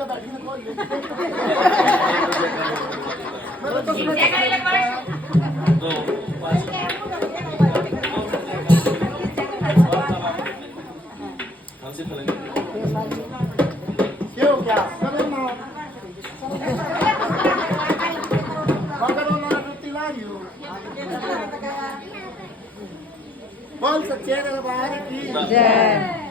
के बैठी है खोल ले दो पाँच हमसे फलेंगे क्यों क्या करो ना बगरों ना रुति लारियो बोल सच्चे दरबार की जय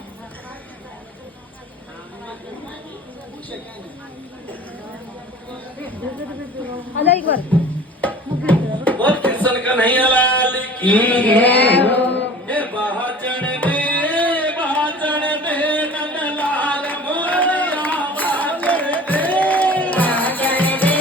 आजा एक बार बोल कृष्ण कन्हैया लाल की जय हो हे महाजन दे नंद लाल मोरिया महाजन दे बाजन